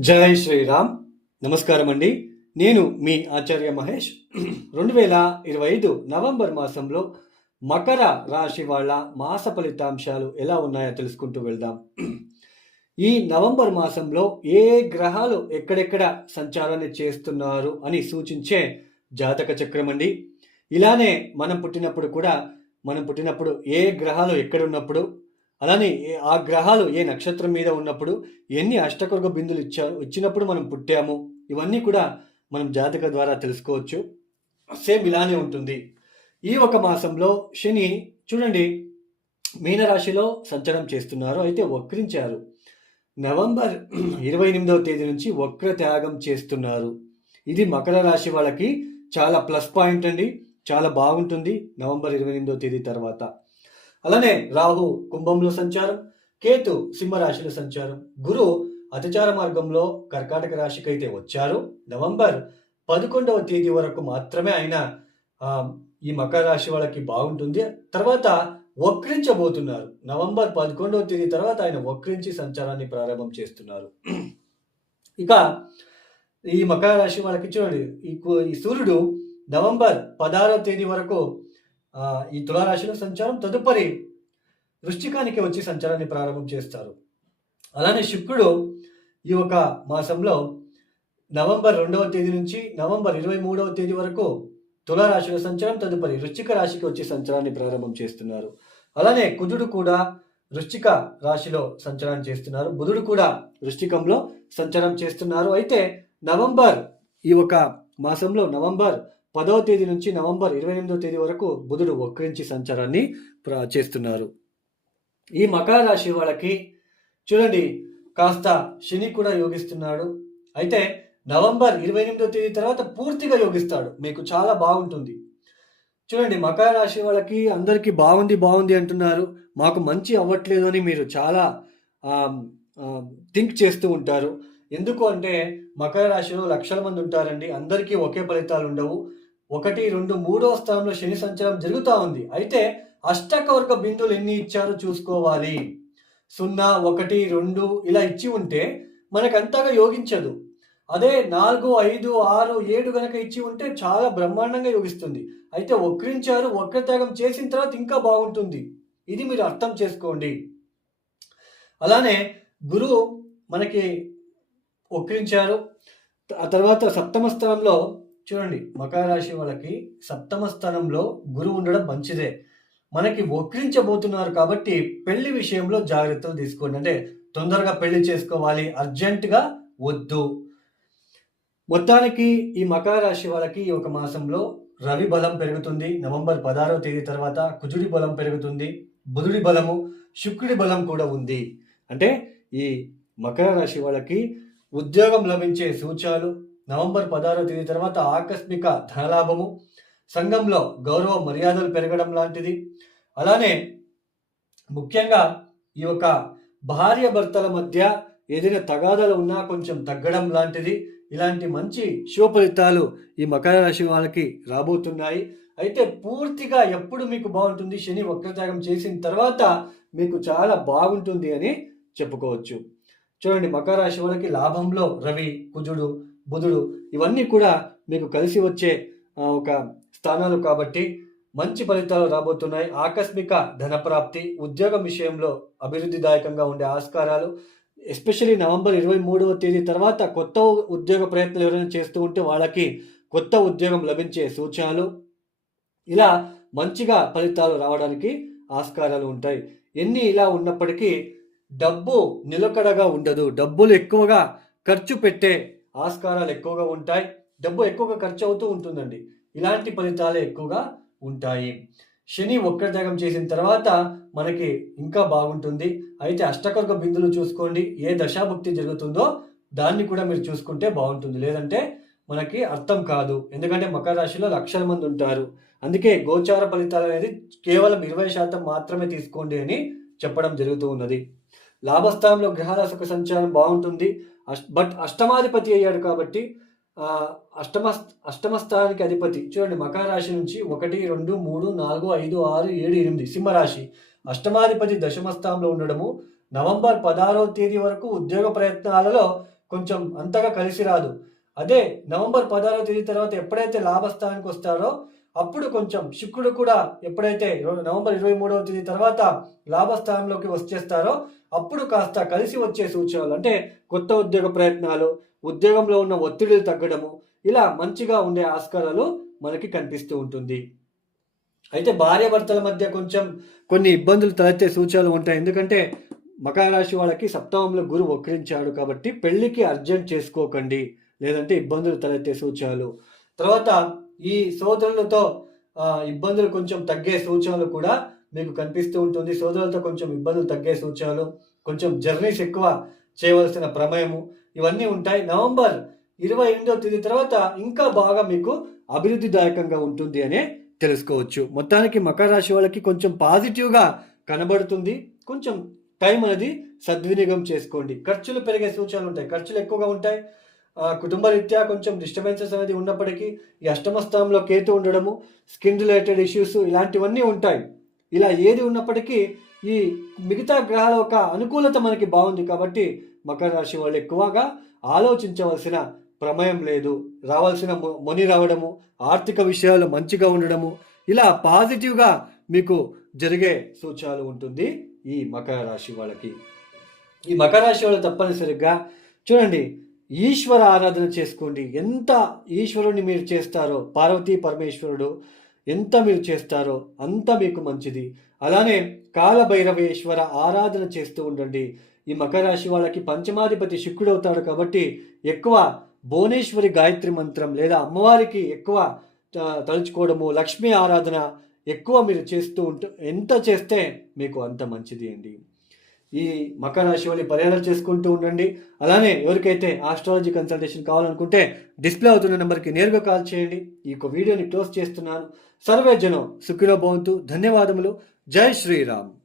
జై శ్రీరామ్. నమస్కారం అండి నేను మీ ఆచార్య మహేష్. రెండు వేల ఇరవై ఐదు నవంబర్ మాసంలో మకర రాశి వాళ్ళ మాస ఫలితాంశాలు ఎలా ఉన్నాయో తెలుసుకుంటూ వెళ్దాం. ఈ నవంబర్ మాసంలో ఏ గ్రహాలు ఎక్కడెక్కడ సంచారాన్ని చేస్తున్నారు అని సూచించే జాతక చక్రం అండి ఇలానే మనం పుట్టినప్పుడు కూడా మనం పుట్టినప్పుడు ఏ గ్రహాలు ఎక్కడున్నప్పుడు అలానే ఆ గ్రహాలు ఏ నక్షత్రం మీద ఉన్నప్పుడు ఎన్ని అష్టకొరగ బిందులు ఇచ్చారు వచ్చినప్పుడు మనం పుట్టాము? ఇవన్నీ కూడా మనం జాతక ద్వారా తెలుసుకోవచ్చు. సేమ్ ఇలానే ఉంటుంది. ఈ ఒక మాసంలో శని చూడండి మీనరాశిలో సంచలనం చేస్తున్నారు. అయితే వక్రించారు. నవంబర్ ఇరవై ఎనిమిదవ తేదీ నుంచి వక్ర త్యాగం చేస్తున్నారు. ఇది మకర రాశి వాళ్ళకి చాలా ప్లస్ పాయింట్ అండి. చాలా బాగుంటుంది నవంబర్ ఇరవై ఎనిమిదవ తేదీ తర్వాత. అలానే రాహు కుంభంలో సంచారం కేతు సింహరాశిలో సంచారం. గురు అతిచార మార్గంలో కర్కాటక రాశికి అయితే వచ్చారు. నవంబర్ పదకొండవ తేదీ వరకు మాత్రమే ఆయన ఈ మకర రాశి వాళ్ళకి బాగుంటుంది. తర్వాత వక్రించబోతున్నారు. నవంబర్ పదకొండవ తేదీ తర్వాత ఆయన వక్రించి సంచారాన్ని ప్రారంభం చేస్తున్నారు. ఇక ఈ మకర రాశి వాళ్ళకి చూడండి. ఈ సూర్యుడు నవంబర్ పదహారవ తేదీ వరకు ఈ తులారాశిలో సంచారం తదుపరి వృష్టికానికి వచ్చి సంచారాన్ని ప్రారంభం చేస్తారు. అలానే శుక్రుడు ఈ ఒక మాసంలో నవంబర్ రెండవ తేదీ నుంచి నవంబర్ ఇరవై మూడవ తేదీ వరకు తులారాశిలో సంచారం తదుపరి వృశ్చిక రాశికి వచ్చి సంచారాన్ని ప్రారంభం చేస్తున్నారు. అలానే కుజుడు కూడా వృశ్చిక రాశిలో సంచారం చేస్తున్నారు. బుధుడు కూడా వృశ్చికంలో సంచారం చేస్తున్నారు. అయితే నవంబర్ ఈ ఒక మాసంలో నవంబర్ పదవ తేదీ నుంచి నవంబర్ ఇరవై ఎనిమిదో తేదీ వరకు బుధుడు వక్రించి సంచారాన్ని ప్ర- చేస్తున్నారు. ఈ మకర రాశి వాళ్ళకి చూడండి కాస్త శని కూడా యోగిస్తున్నాడు. అయితే నవంబర్ ఇరవై ఎనిమిదో తేదీ తర్వాత పూర్తిగా యోగిస్తాడు. మీకు చాలా బాగుంటుంది. చూడండి మకర రాశి వాళ్ళకి అందరికీ బాగుంది బాగుంది అంటున్నారు. మాకు మంచి అవ్వట్లేదు అని మీరు చాలా థింక్ చేస్తూ ఉంటారు. ఎందుకు అంటే మకర రాశిలో లక్షల మంది ఉంటారండి. అందరికీ ఒకే ఫలితాలు ఉండవు. ఒకటి రెండు మూడో స్థానంలో శని సంచారం జరుగుతూ ఉంది. అయితే అష్టకవర్గ బిందువులు ఎన్ని ఇచ్చారో చూసుకోవాలి. సున్నా ఒకటి రెండు ఇలా ఇచ్చి ఉంటే మనకు అంతగా యోగించదు. అదే నాలుగు ఐదు ఆరు ఏడు కనుక ఇచ్చి ఉంటే చాలా బ్రహ్మాండంగా యోగిస్తుంది. అయితే వక్రించారు వక్రత్యాగం చేసిన తర్వాత ఇంకా బాగుంటుంది. ఇది మీరు అర్థం చేసుకోండి. అలానే గురువు మనకి ఒప్పించారు. ఆ తర్వాత సప్తమ స్థానంలో చూడండి మకర రాశి వాళ్ళకి సప్తమ స్థానంలో గురువు ఉండడం మంచిదే. మనకి వక్రించబోతున్నారు కాబట్టి పెళ్ళి విషయంలో జాగ్రత్తలు తీసుకోండి. అంటే తొందరగా పెళ్ళి చేసుకోవాలి అర్జెంటుగా వద్దు. మొత్తానికి ఈ మకర రాశి వాళ్ళకి ఈ ఒక మాసంలో రవి బలం పెరుగుతుంది. నవంబర్ పదహారవ తేదీ తర్వాత కుజుడి బలం పెరుగుతుంది బుధుడి బలము శుక్రుడి బలం కూడా ఉంది. అంటే ఈ మకర రాశి వాళ్ళకి ఉద్యోగం లభించే సూచనలు నవంబర్ పదహారవ తేదీ తర్వాత ఆకస్మిక ధనలాభము సంఘంలో గౌరవ మర్యాదలు పెరగడం లాంటిది. అలానే ముఖ్యంగా ఈ యొక్క భార్య భర్తల మధ్య ఏదైనా తగాదాలు ఉన్నా కొంచెం తగ్గడం లాంటిది. ఇలాంటి మంచి శుభ ఫలితాలు ఈ మకర రాశి వాళ్ళకి రాబోతున్నాయి. అయితే పూర్తిగా ఎప్పుడు మీకు బాగుంటుంది? శని వక్రత్యాగం చేసిన తర్వాత మీకు చాలా బాగుంటుంది అని చెప్పుకోవచ్చు. చూడండి మకర రాశి వాళ్ళకి లాభంలో రవి కుజుడు బుధుడు ఇవన్నీ కూడా మీకు కలిసి వచ్చే ఒక స్థానాలు కాబట్టి మంచి ఫలితాలు రాబోతున్నాయి. ఆకస్మిక ధనప్రాప్తి ఉద్యోగం విషయంలో అభివృద్ధిదాయకంగా ఉండే ఆస్కారాలు ఎస్పెషల్లీ నవంబర్ ఇరవై మూడవ తేదీ తర్వాత కొత్త ఉద్యోగ ప్రయత్నాలు ఎవరైనా చేస్తూ ఉంటే వాళ్ళకి కొత్త ఉద్యోగం లభించే సూచనలు. ఇలా మంచిగా ఫలితాలు రావడానికి ఆస్కారాలు ఉంటాయి. ఎన్ని ఇలా ఉన్నప్పటికీ డబ్బు నిలకడగా ఉండదు. డబ్బులు ఎక్కువగా ఖర్చు పెట్టే ఆస్కారాలు ఎక్కువగా ఉంటాయి. డబ్బు ఎక్కువగా ఖర్చు అవుతూ ఉంటుందండి. ఇలాంటి ఫలితాలే ఎక్కువగా ఉంటాయి. శని వక్రజాగం చేసిన తర్వాత మనకి ఇంకా బాగుంటుంది. అయితే అష్టకర్గ బిందులు చూసుకోండి. ఏ దశాభక్తి జరుగుతుందో దాన్ని కూడా మీరు చూసుకుంటే బాగుంటుంది. లేదంటే మనకి అర్థం కాదు. ఎందుకంటే మకర రాశిలో లక్షల మంది ఉంటారు. అందుకే గోచార ఫలితాలు అనేది కేవలం ఇరవై శాతం మాత్రమే తీసుకోండి అని చెప్పడం జరుగుతూ ఉన్నది. లాభస్థానంలో గ్రహాల సుఖ సంచారం బాగుంటుంది. అష్- బట్ అష్టమాధిపతి అయ్యాడు కాబట్టి అష్టమ అష్టమస్థానానికి అధిపతి. చూడండి మకర రాశి నుంచి ఒకటి రెండు మూడు నాలుగు ఐదు ఆరు ఏడు ఎనిమిది సింహరాశి. అష్టమాధిపతి దశమస్థానంలో ఉండడము నవంబర్ పదహారవ తేదీ వరకు ఉద్యోగ ప్రయత్నాలలో కొంచెం అంతగా కలిసి రాదు. అదే నవంబర్ పదహారవ తేదీ తర్వాత ఎప్పుడైతే లాభస్థానానికి వస్తారో అప్పుడు కొంచెం శుక్రుడు కూడా ఎప్పుడైతే నవంబర్ ఇరవై మూడవ తేదీ తర్వాత లాభస్థానంలోకి వచ్చేస్తారో అప్పుడు కాస్త కలిసి వచ్చే సూచనలు అంటే కొత్త ఉద్యోగ ప్రయత్నాలు ఉద్యోగంలో ఉన్న ఒత్తిడిలు తగ్గడము ఇలా మంచిగా ఉండే ఆస్కారాలు మనకి కనిపిస్తూ ఉంటుంది. అయితే భార్యాభర్తల మధ్య కొంచెం కొన్ని ఇబ్బందులు తలెత్తే సూచనలు ఉంటాయి. ఎందుకంటే మకర రాశి వాళ్ళకి సప్తమంలో గురువు వక్రించాడు కాబట్టి పెళ్ళికి అర్జెంట్ చేసుకోకండి లేదంటే ఇబ్బందులు తలెత్తే సూచనలు. తర్వాత ఈ సోదరులతో ఇబ్బందులు కొంచెం తగ్గే సూచనలు కూడా మీకు కనిపిస్తూ ఉంటుంది. సోదరులతో కొంచెం ఇబ్బందులు తగ్గే సూచనలు కొంచెం జర్నీస్ ఎక్కువ చేయవలసిన ప్రమేయము ఇవన్నీ ఉంటాయి. నవంబర్ ఇరవై ఎనిమిదో తేదీ తర్వాత ఇంకా బాగా మీకు అభివృద్ధిదాయకంగా ఉంటుంది అనే తెలుసుకోవచ్చు. మొత్తానికి మకర రాశి వాళ్ళకి కొంచెం పాజిటివ్గా కనబడుతుంది. కొంచెం టైం అనేది సద్వినియోగం చేసుకోండి. ఖర్చులు పెరిగే సూచనలు ఉంటాయి. ఖర్చులు ఎక్కువగా ఉంటాయి. కుటుంబ రీత్యా కొంచెం డిస్టర్బెన్సెస్ అనేది ఉన్నప్పటికీ ఈ అష్టమ స్థానంలో కేతు ఉండడము స్కిన్ రిలేటెడ్ ఇష్యూస్ ఇలాంటివన్నీ ఉంటాయి. ఇలా ఏది ఉన్నప్పటికీ ఈ మిగతా గ్రహాల యొక్క అనుకూలత మనకి బాగుంది కాబట్టి మకర రాశి వాళ్ళు ఎక్కువగా ఆలోచించవలసిన ప్రమేయం లేదు. రావాల్సిన మొ- మొని రావడము ఆర్థిక విషయాలు మంచిగా ఉండడము ఇలా పాజిటివ్గా మీకు జరిగే సూచనలు ఉంటుంది ఈ మకర రాశి వాళ్ళకి. ఈ మకర రాశి వాళ్ళు తప్పనిసరిగా చూడండి ఈశ్వర ఆరాధన చేసుకోండి. ఎంత ఈశ్వరుని మీరు చేస్తారో పార్వతీ పరమేశ్వరుడు ఎంత మీరు చేస్తారో అంత మీకు మంచిది. అలానే కాలభైరవేశ్వర ఆరాధన చేస్తూ ఉండండి. ఈ మకర రాశి వాళ్ళకి పంచమాధిపతి శుక్రుడు అవుతాడు కాబట్టి ఎక్కువ భువనేశ్వరి గాయత్రి మంత్రం లేదా అమ్మవారికి ఎక్కువ తలుచుకోవడము లక్ష్మీ ఆరాధన ఎక్కువ మీరు చేస్తూ ఉంటూ ఎంత చేస్తే మీకు అంత మంచిది అండి. ఈ మకర రాశి వాళ్ళు పరిహారం చేసుకుంటూ ఉండండి. అలానే ఎవరికైతే ఆస్ట్రాలజీ కన్సల్టేషన్ కావాలనుకుంటే డిస్ప్లే అవుతున్న నెంబర్కి నేరుగా కాల్ చేయండి. ఈ యొక్క వీడియోని క్లోజ్ చేస్తున్నాను. సర్వే జనం సుఖిలో భవంతు. ధన్యవాదములు. జై శ్రీరామ్.